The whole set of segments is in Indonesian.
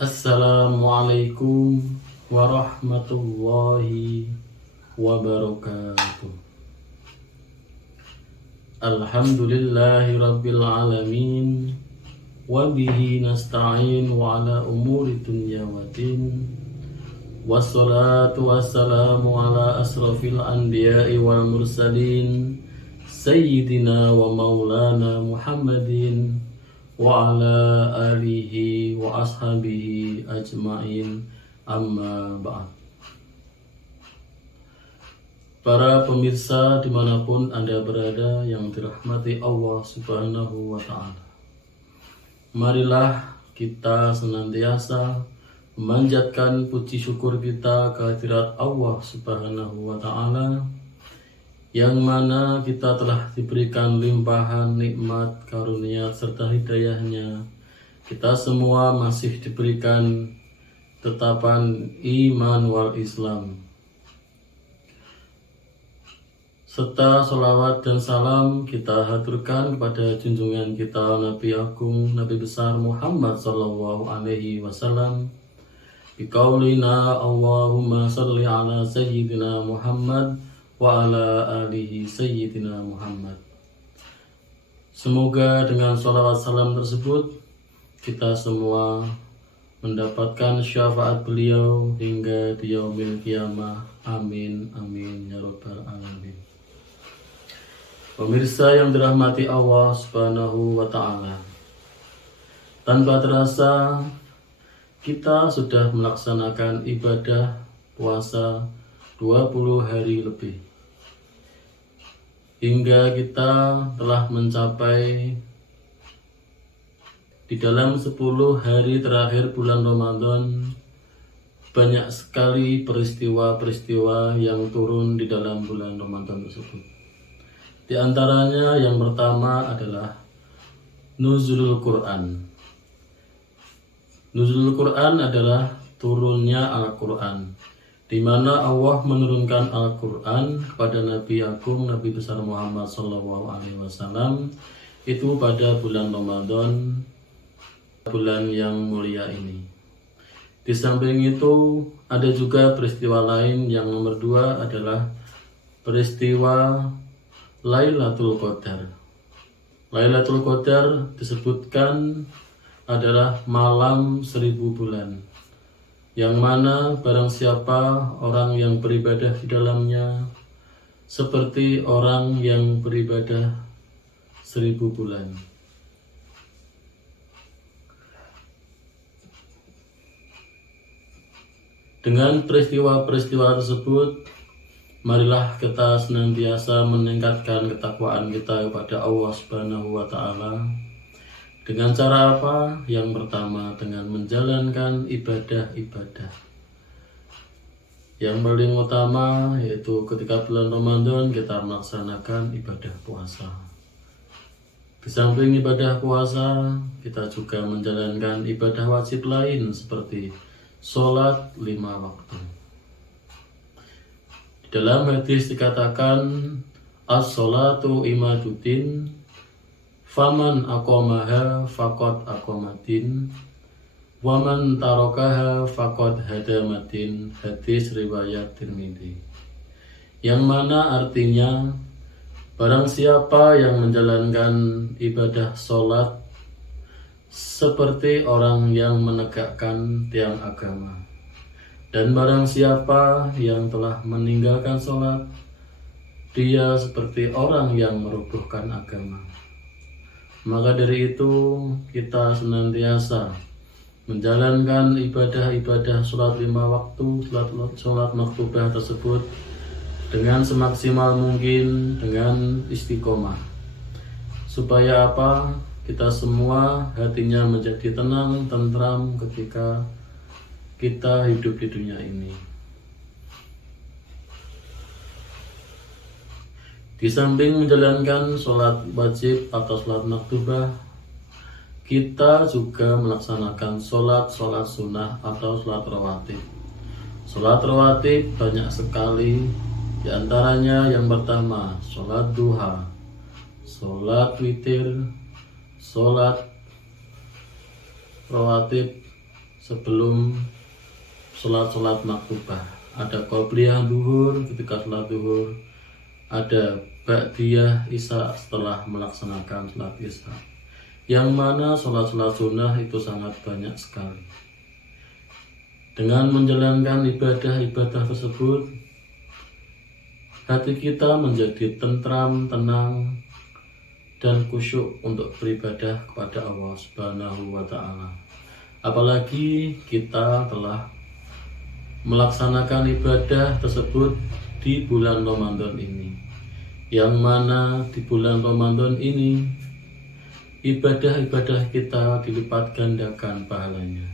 Assalamualaikum warahmatullahi wabarakatuh. Alhamdulillahi rabbil alamin, wabihi nasta'in wa ala umuri dunya waddin, wassalatu wassalamu ala asrafil anbiya'i wal mursalin, sayyidina wa maulana Muhammadin wa ala alihi wa ashabihi ajma'in, amma ba'd. Para pemirsa dimanapun Anda berada yang dirahmati Allah Subhanahu wa Ta'ala, marilah kita senantiasa memanjatkan puji syukur kita kehadirat Allah Subhanahu wa Ta'ala, yang mana kita telah diberikan limpahan nikmat, karunia, serta hidayahnya. Kita semua masih diberikan tetapan iman wal Islam, serta sholawat dan salam kita haturkan kepada junjungan kita Nabi Agung, Nabi besar Muhammad Sallallahu Alaihi Wasallam. Biqaulina Allahumma salli ala Sayyidina Muhammad wa ala alihi Sayyidina Muhammad. Semoga dengan sholawat salam tersebut kita semua mendapatkan syafaat beliau hingga di yaumil qiyamah. Amin amin ya rabbal alamin. Pemirsa yang dirahmati Allah Subhanahu wa Ta'ala, tanpa terasa kita sudah melaksanakan ibadah puasa 20 hari lebih, hingga kita telah mencapai di dalam 10 hari terakhir bulan Ramadan. Banyak sekali peristiwa-peristiwa yang turun di dalam bulan Ramadan tersebut. Di antaranya yang pertama adalah nuzulul Quran. Nuzulul Quran adalah turunnya Al-Quran, di mana Allah menurunkan Al-Quran kepada Nabi Agung, Nabi besar Muhammad SAW, itu pada bulan Ramadan, bulan yang mulia ini. Di samping itu ada juga peristiwa lain. Yang nomor 2 adalah peristiwa Lailatul Qadar. Lailatul Qadar disebutkan adalah malam 1000 bulan, yang mana barang siapa orang yang beribadah di dalamnya seperti orang yang beribadah 1000 bulan. Dengan peristiwa-peristiwa tersebut, marilah kita senantiasa meningkatkan ketakwaan kita kepada Allah Subhanahu wa Ta'ala. Dengan cara apa? Yang pertama, dengan menjalankan ibadah-ibadah. Yang paling utama yaitu ketika bulan Ramadan kita melaksanakan ibadah puasa. Di samping ibadah puasa, kita juga menjalankan ibadah wajib lain seperti sholat 5 waktu. Di dalam hadis dikatakan, as-sholatu imaduddin, faman aqamaha faqad aqamatin, waman tarokaha faqad hadamatin. Hadis riwayat Tirmidzi. Yang mana artinya, barang siapa yang menjalankan ibadah sholat seperti orang yang menegakkan tiang agama, dan barang siapa yang telah meninggalkan sholat, dia seperti orang yang merubuhkan agama. Maka dari itu kita senantiasa menjalankan ibadah-ibadah sholat 5 waktu, sholat maktubah tersebut dengan semaksimal mungkin, dengan istiqomah. Supaya apa? Kita semua hatinya menjadi tenang, tentram ketika kita hidup di dunia ini. Di samping menjalankan sholat wajib atau sholat maktubah, kita juga melaksanakan sholat sunnah atau sholat rawatib. Sholat rawatib banyak sekali, di antaranya yang pertama sholat duha, sholat witir, sholat rawatib sebelum sholat maktubah. Ada qobliyah duhur ketika sholat duhur, ada ba'diyah isya setelah melaksanakan sholat isya. Yang mana sholat sunnah itu sangat banyak sekali. Dengan menjalankan ibadah-ibadah tersebut, hati kita menjadi tentram, tenang, dan khusyuk untuk beribadah kepada Allah Subhanahu wa Ta'ala. Apalagi kita telah melaksanakan ibadah tersebut di bulan Ramadan ini, yang mana di bulan Ramadan ini ibadah-ibadah kita dilipat gandakan pahalanya.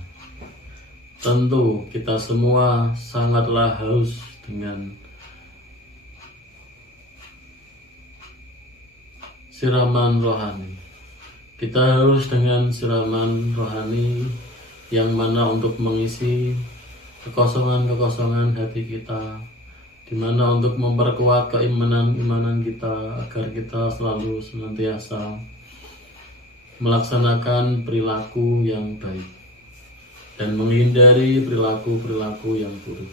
Tentu kita semua sangatlah haus dengan siraman rohani. Kita harus dengan siraman rohani yang mana untuk mengisi kekosongan-kekosongan hati kita, di mana untuk memperkuat keimanan kita agar kita selalu senantiasa melaksanakan perilaku yang baik dan menghindari perilaku-perilaku yang buruk.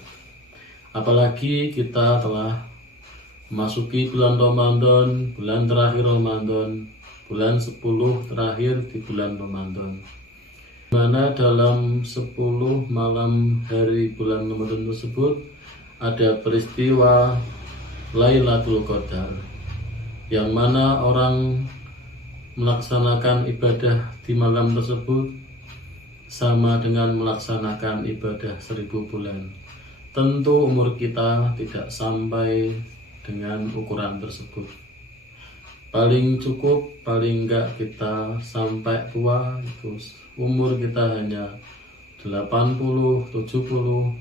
Apalagi kita telah memasuki bulan Ramadan, bulan terakhir Ramadan, bulan 10 terakhir di bulan Ramadan, mana dalam 10 malam hari bulan Ramadan tersebut ada peristiwa Lailatul Qadar, yang mana orang melaksanakan ibadah di malam tersebut sama dengan melaksanakan ibadah 1000 bulan. Tentu umur kita tidak sampai dengan ukuran tersebut. Paling cukup, paling enggak kita sampai tua itu umur kita hanya 80, 70,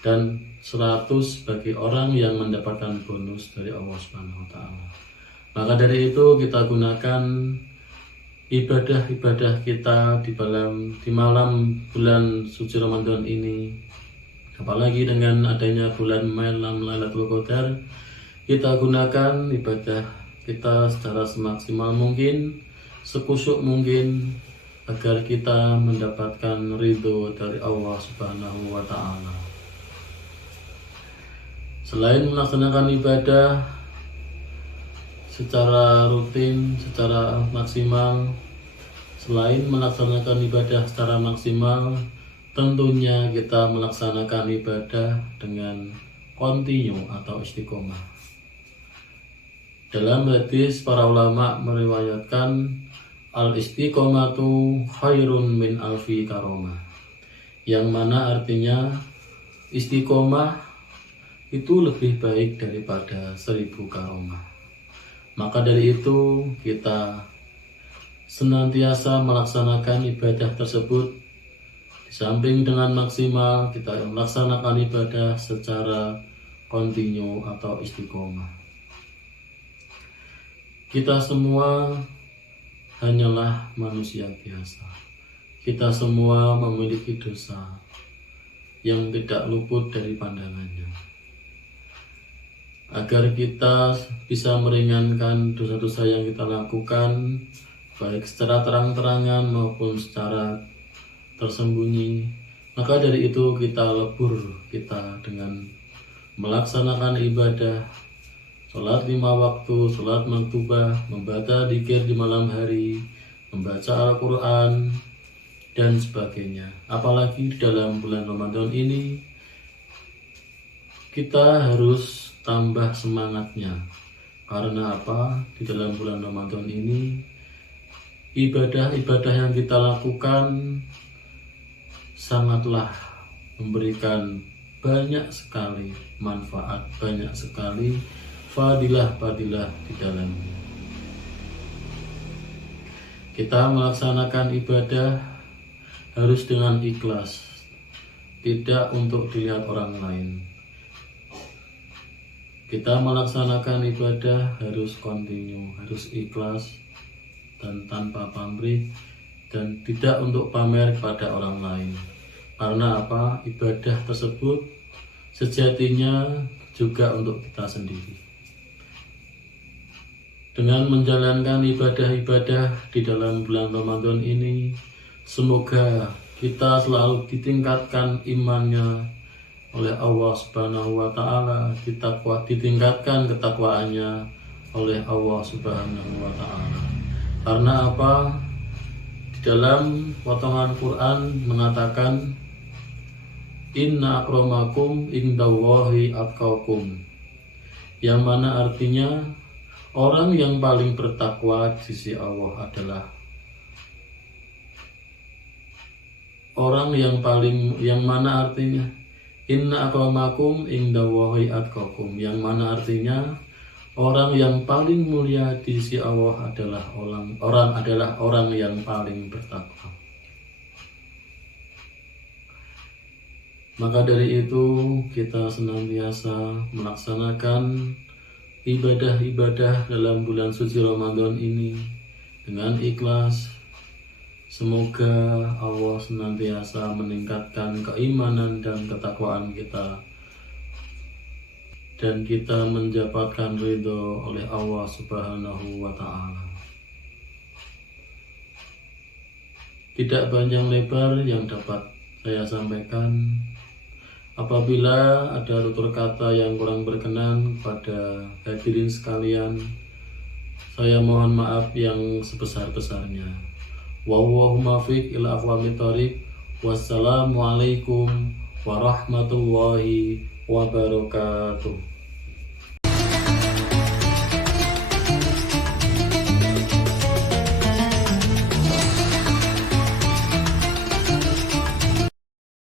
dan 100 bagi orang yang mendapatkan bonus dari Allah Subhanahu wa Ta'ala. Maka dari itu kita gunakan ibadah-ibadah kita di malam bulan suci Ramadan ini. Apalagi dengan adanya bulan malam Lailatul Qadar, kita gunakan ibadah kita secara semaksimal mungkin, sekusyuk mungkin, agar kita mendapatkan ridho dari Allah Subhanahu wa Ta'ala. Selain melaksanakan ibadah secara rutin, secara maksimal, selain melaksanakan ibadah secara maksimal, tentunya kita melaksanakan ibadah dengan kontinu atau istiqomah. Dalam hadis para ulama meriwayatkan al-istiqomatu khairun min alfi karomah, yang mana artinya istiqomah itu lebih baik daripada 1000 karomah. Maka dari itu kita senantiasa melaksanakan ibadah tersebut. Di samping dengan maksimal, kita melaksanakan ibadah secara kontinu atau istiqomah. Kita semua hanyalah manusia biasa. Kita semua memiliki dosa yang tidak luput dari pandangannya. Agar kita bisa meringankan dosa-dosa yang kita lakukan, baik secara terang-terangan maupun secara tersembunyi, maka dari itu kita lebur kita dengan melaksanakan ibadah, sholat 5 waktu, sholat maktubah, membaca dzikir di malam hari, membaca Al-Quran, dan sebagainya. Apalagi di dalam bulan Ramadan ini, kita harus tambah semangatnya. Karena apa? Di dalam bulan Ramadan ini, ibadah-ibadah yang kita lakukan sangatlah memberikan banyak sekali manfaat, banyak sekali fadilah-fadilah di dalamnya. Kita melaksanakan ibadah harus dengan ikhlas, tidak untuk dilihat orang lain. Kita melaksanakan ibadah harus kontinu, harus ikhlas, dan tanpa pamrih, dan tidak untuk pamer kepada orang lain. Karena apa? Ibadah tersebut sejatinya juga untuk kita sendiri. Dengan menjalankan ibadah-ibadah di dalam bulan Ramadan ini, semoga kita selalu ditingkatkan imannya oleh Allah Subhanahu wa Ta'ala, ditingkatkan ketakwaannya oleh Allah Subhanahu wa Ta'ala. Karena apa? Di dalam potongan Quran mengatakan, inna akramakum indallahi atqakum, yang mana artinya orang yang paling bertakwa di sisi Allah adalah orang yang mana artinya inna akramakum indallahi atqakum, yang mana artinya orang yang paling mulia di sisi Allah adalah orang yang paling bertakwa. Maka dari itu kita senantiasa melaksanakan ibadah-ibadah dalam bulan suci Ramadan ini dengan ikhlas. Semoga Allah senantiasa meningkatkan keimanan dan ketakwaan kita, dan kita mendapatkan ridho oleh Allah Subhanahu wa Ta'ala. Tidak panjang lebar yang dapat saya sampaikan. Apabila ada tutur kata yang kurang berkenan pada hadirin sekalian, saya mohon maaf yang sebesar-besarnya. Wallahu muwaffiq ila aqwamit thoriq. Wassalamualaikum warahmatullahi wabarakatuh.